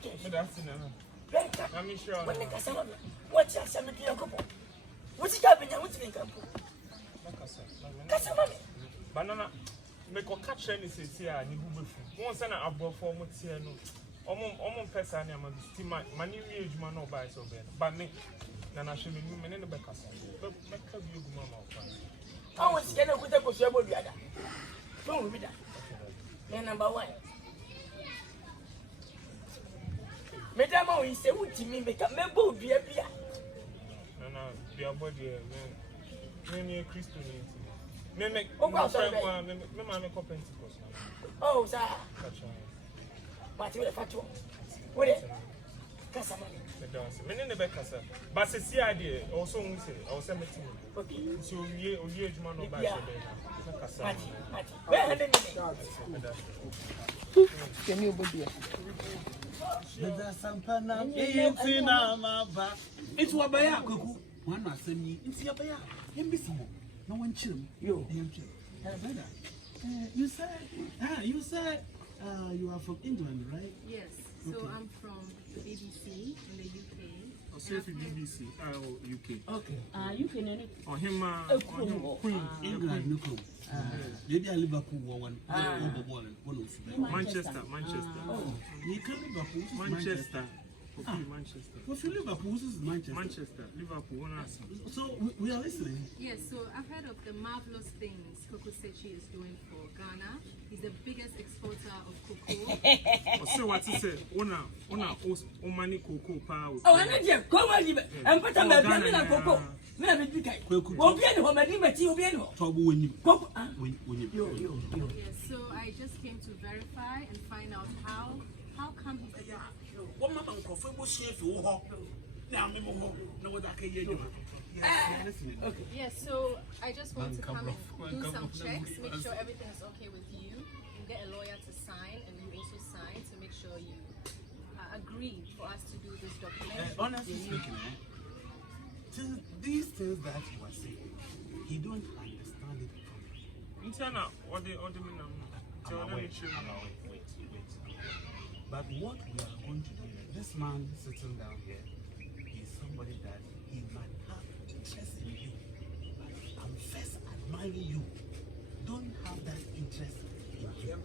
okay. I'm sure. When the customer, what's your somebody? What's it happening? What's it happening? Customer, banana. Make a catch any says here, and you move. Once an above for Mutiano. Almost person, I'm a steam money age man or buy so bad. But me, Nana should be men in the back. But make a view, mamma. I was getting with a question about the other. Don't read that. Then number one. Madame, we say, what do you mean? Make a member of the Abia. No, your body, me Christian. Me make Pentecost. Oh, sir. What you have to what is Cassama? Men in the back, sir. But it's the idea, also, we say, I'll send it to you. So, you man of by can you be it's what by Akuku. One I send me into your bear. No one chill. You said you are from England, right? Yes. So okay. I'm from the BBC in the UK. I'll say for BBC, UK. Okay. UK nene. Or him, Queen, England, no clue. Maybe I Liverpool one. Manchester. Oh, you can Liverpool. Manchester. Manchester. What's Liverpool? This is Manchester. Liverpool. So we are listening. Yes. So I've heard of the marvelous things Cocoa Sechi is doing for Ghana. He's the biggest exporter of cocoa. So what you say? Ona money cocoa power. Oh, I need come on, and put on the family and cocoa. Me be big guy. Wo bi eni ho ma di mati wo bi eni ho. Trouble when you. Yes. So I just came to verify and find out how come he's the guy. What mama ko fe bo share fi wo ho. Na me mo ho. Na what I can hear you. Okay. Yes, so I just want to come and do some checks, make sure everything is okay with you. You get a lawyer to sign, and you also sign to make sure you agree for us to do this document. Honestly speaking, these things that you are saying, he don't understand it properly. Interna, what the mean? Wait. But what we are going to do, this man sitting down here is somebody that he might have interest in you. I'm first admiring you. Don't have that interest in him.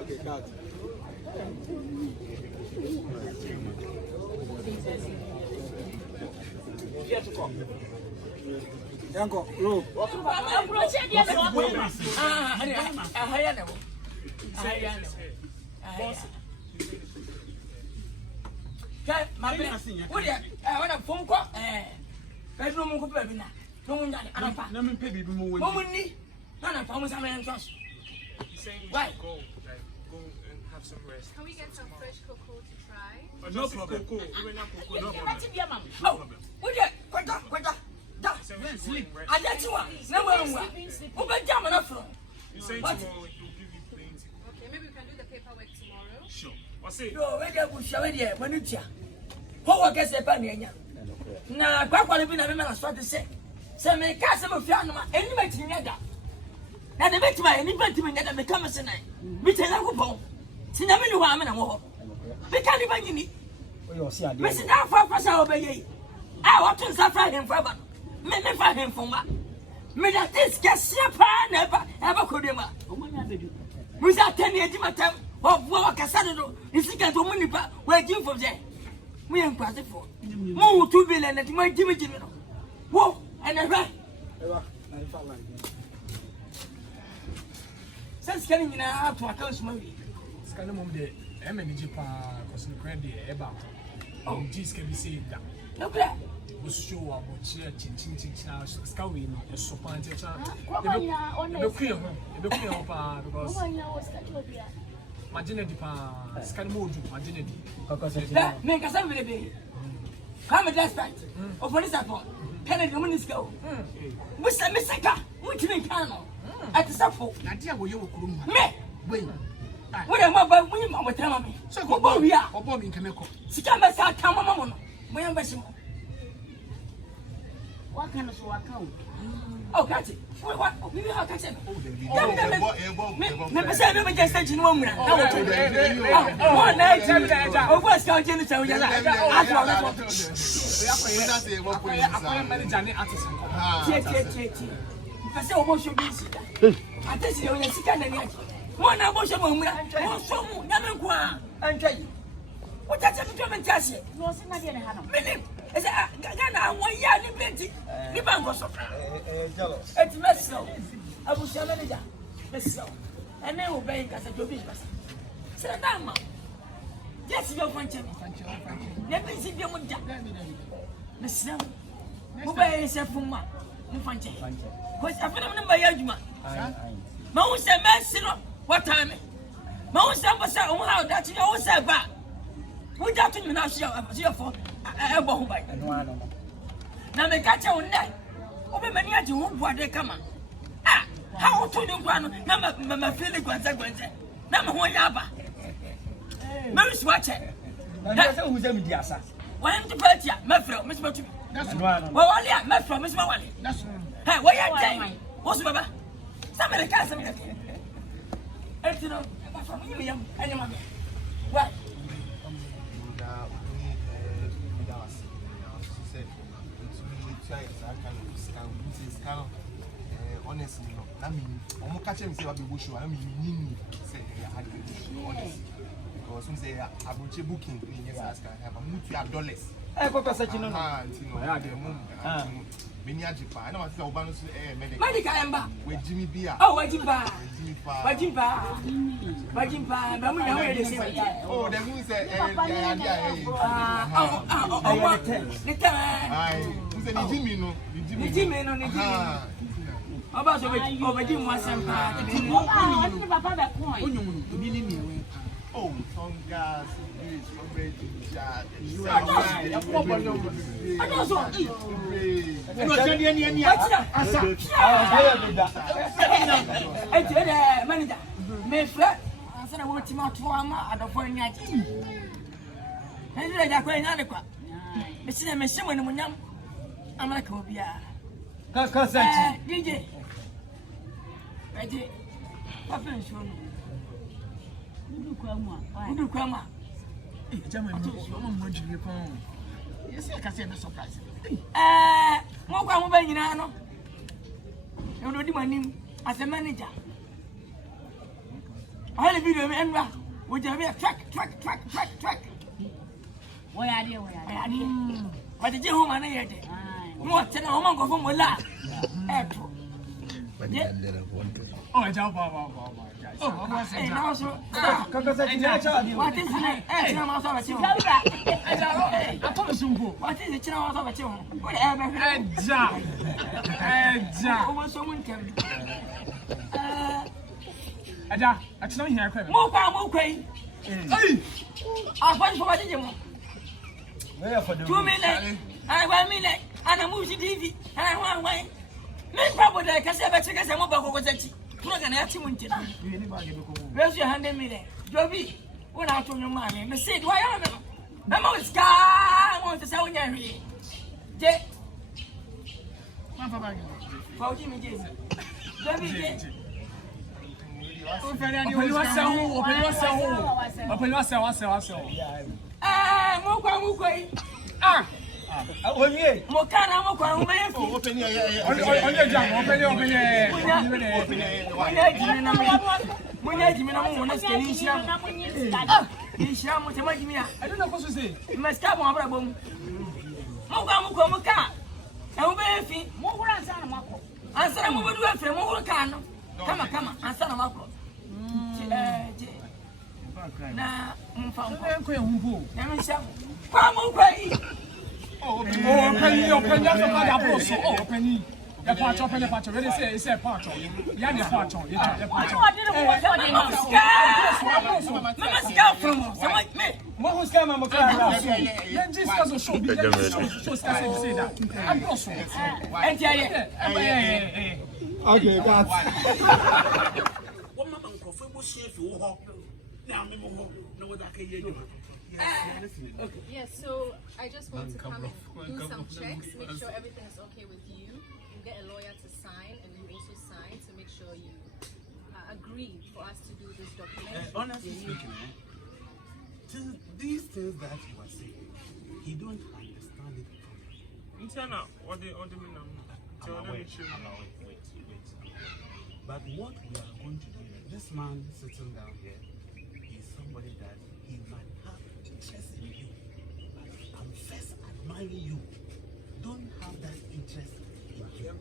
Okay, cut. Here to come. Yanko, look. Why? Go and have some rest. Can we get some fresh cocoa to try? No problem. No problem. Oh, Sleep. I let you one. No one. Open jam enough from. You say tomorrow he'll give you plenty. Okay, maybe we can do the paperwork tomorrow. Sure. What's it? No, where they will show it here. When you check. What gets a penny? Now, Papa, be a start to say. Some may cast some of your anybody together. Now, the best by anybody that become a sinner. We tell a whoop. Sinamino woman and war. We can't even need. Mr. Now, for obey. I want to suffer him forever. Me find him for me. Me that this guest never ever could him. We are 10 years of work as Saturday. This is get money waiting for them. We are quite for more 2 billion at my Jimmy. Whoa, and I right. Since getting in out to account money. Scanum de MNG because the credit about. Oh, this can be said that. No, that was show about chin scouting a supplant. The queer because Magina Dipa, Scanmodu, Magina. that make us every day. Come at last night. Of police support. Kennedy woman's go. Mr. Missaka, which means Colonel. At the support. Nadia, will you room? Me. What am I about women? I will tell me. So go here. Or bombing Kameko. Sikamba Sa Tamamon. We are Bashimo. What kind of account? Oh, catch it. What? We will catch it. Never say never just such a woman. One night, oh, what's counting the show? I say, almost should be. I tell you, you're sick and one abortion woman, one so young and try. What does it come and tell you? No, it's not going to happen. Is Ghana 1 year in 20? The bank was jealous. It's messed up. I was your manager. Messed up. And then obeying as a job business. Say that, man. Yes, you're function. Never see your mother. Miss Nam. Obey yourself for ma. Function. Because I feel number Yajma. Mount said, Messi, what time? Mount Sambasa, how that you always say back. What that you now see for a bomb by. Now, they catch your neck. Open many at you what they come on. Ah, how to you one? Number feeling consequences. Number one yaba. Mary Swatcher. That's who's a mediasa. Why am to put ya, Mefro, Miss Motu? That's one. Well, only a Mefro, Miss Mawali. That's hey, why are you? What's Baba? Somebody can't say that. And you know, anyone. What? Honestly, I mean, I'm catching me say about bush. I mean, say I had honestly. Because when say I will booking, yes, I have a multi dollars. I got such a no. Many Japan. I know I saw Banus Medical Ember with Jimmy Bia. Oh, Wajimba. Wajimba. Oh, the moon said, about over was some oh, some gas, manager, may flat. I said I want to mark for at the point. And I got an adequate. Mr. Messi, when I'm like, oh, yeah. DJ. I did. What friends from Udu Krama. Yes, I can say the surprise. Moka Mobile, you know, my name as a manager. I had a video and would you have a track? Where are you? But the home and I did. What tell a woman go home with that? Oh, I jump. And also, what is the name? What is the channel of a tune? Whatever. Almost someone can. I tell you, Moka. I want for what you want. 2 minutes. I 1 minute. And I move to TV. And I want way. Make probably I can say better because I'm about what I look at that. Where's your hand in me there? Joby, when I told your money, I said, why are you? I'm always scar. I want to sell you. Jet. For Jimmy Jason. Joby, open yourself. Ah, Mokana Mokana, open your I don't know what to say. You must come on, Brabum. Moka, answer a woman with a Mokano. Come on, answer a Mako. Now, Penny. The part of the part of it is a part of Yanni part of it. What was coming? This doesn't show say that. I'm also. Okay, that's. What Mamma Coffee was here for now, no one that can hear you. Yes, so I just want to come and do some checks, make sure everything is okay with you. You get a lawyer to sign, and you also sign to make sure you agree for us to do this document. Honestly speaking, these things that you are saying, he don't understand it. Internal, what the Wait. But what we are going to do, this man sitting down here is somebody that he might have interest in you. But I'm first admiring you. Don't have that interest in him.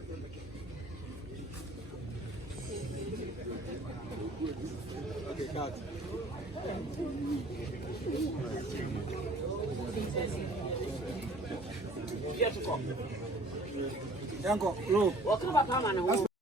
Okay, cut. Yanko, no. What kind of